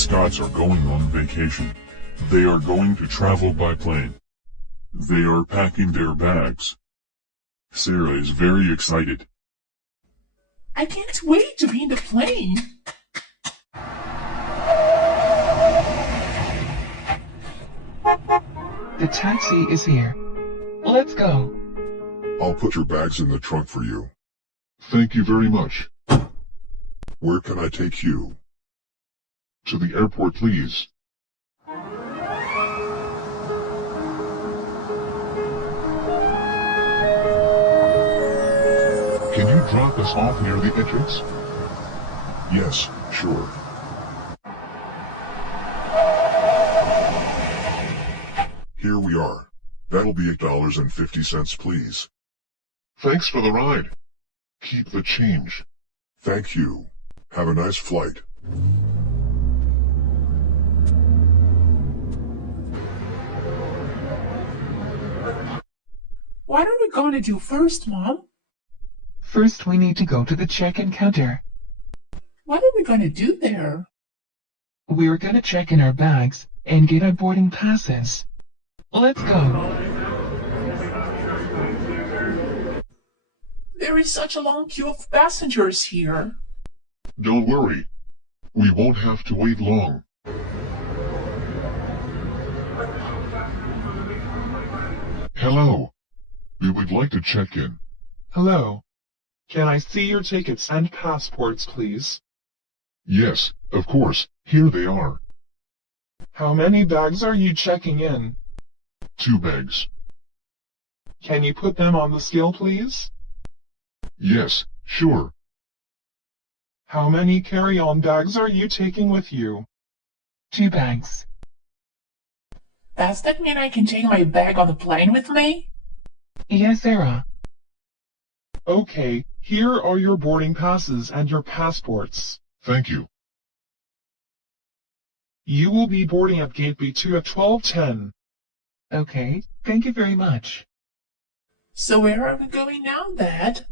Scots are going on vacation. They are going to travel by plane. They are packing their bags. Sarah is very excited. I can't wait to be in the plane. The taxi is here. Let's go. I'll put your bags in the trunk for you. Thank you very much. Where can I take you? To the airport, please. Can you drop us off near the entrance? Yes, sure. Here we are. That'll be $8.50, please. Thanks for the ride. Keep the change. Thank you. Have a nice flight. What are we going to do first, Mom? First, we need to go to the check-in counter. What are we going to do there? We're gonna check in our bags and get our boarding passes. Let's go. There is such a long queue of passengers here. Don't worry. We won't have to wait long. Hello. We would like to check in. Hello. Can I see your tickets and passports, please? Yes, of course. Here they are. How many bags are you checking in? 2 bags. Can you put them on the scale, please? Yes, sure. How many carry-on bags are you taking with you? 2 bags. Does that mean I can take my bag on the plane with me? Yes, Sarah. Okay, here are your boarding passes and your passports. Thank you. You will be boarding at gate B2 at 12:10. Okay, thank you very much. So where are we going now, Dad?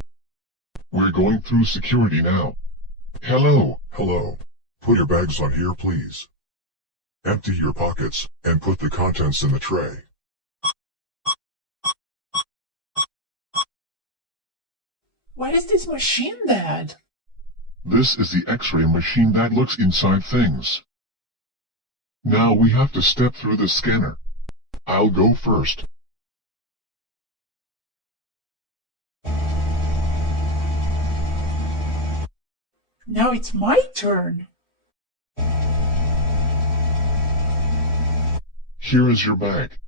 We're going through security now. Hello. Hello. Put your bags on here, please. Empty your pockets and put the contents in the tray. What is this machine, Dad? This is the X-ray machine that looks inside things. Now we have to step through the scanner. I'll go first. Now it's my turn. Here is your bag.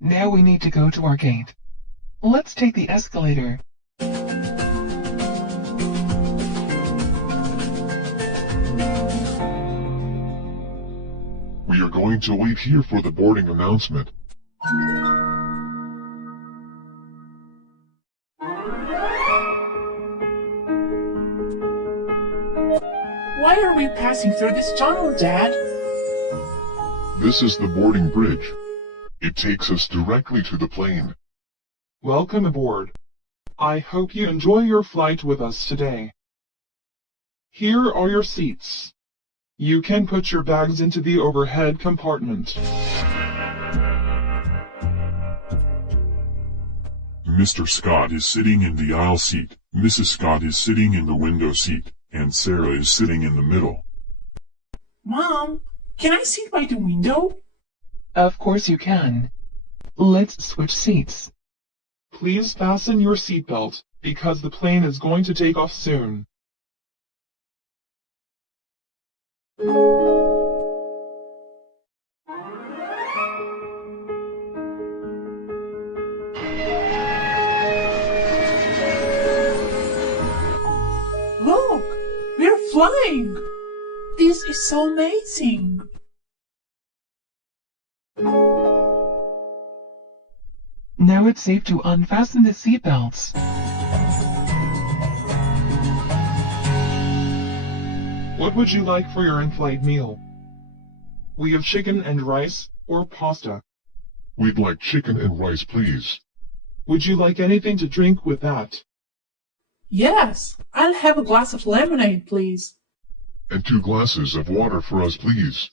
Now we need to go to our gate. Let's take the escalator. We are going to wait here for the boarding announcement. Why are we passing through this tunnel, Dad? This is the boarding bridge. It takes us directly to the plane. Welcome aboard. I hope you enjoy your flight with us today. Here are your seats. You can put your bags into the overhead compartment. Mr. Scott is sitting in the aisle seat, Mrs. Scott is sitting in the window seat, and Sarah is sitting in the middle. Mom, can I sit by the window? Of course you can. Let's switch seats. Please fasten your seatbelt, because the plane is going to take off soon. Look, we're flying. This is so amazing. Now it's safe to unfasten the seatbelts. What would you like for your in-flight meal? We have chicken and rice or pasta. We'd like chicken and rice, please. Would you like anything to drink with that? Yes, I'll have a glass of lemonade, please. and 2 glasses of water for us, please.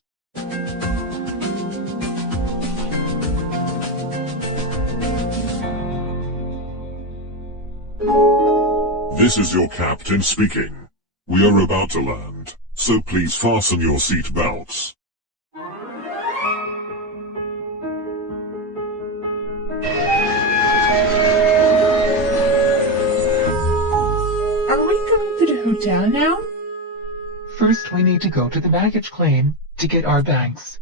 This is your captain speaking. We are about to land, so please fasten your seat belts. Are we going to the hotel now? First, we need to go to the baggage claim to get our bags.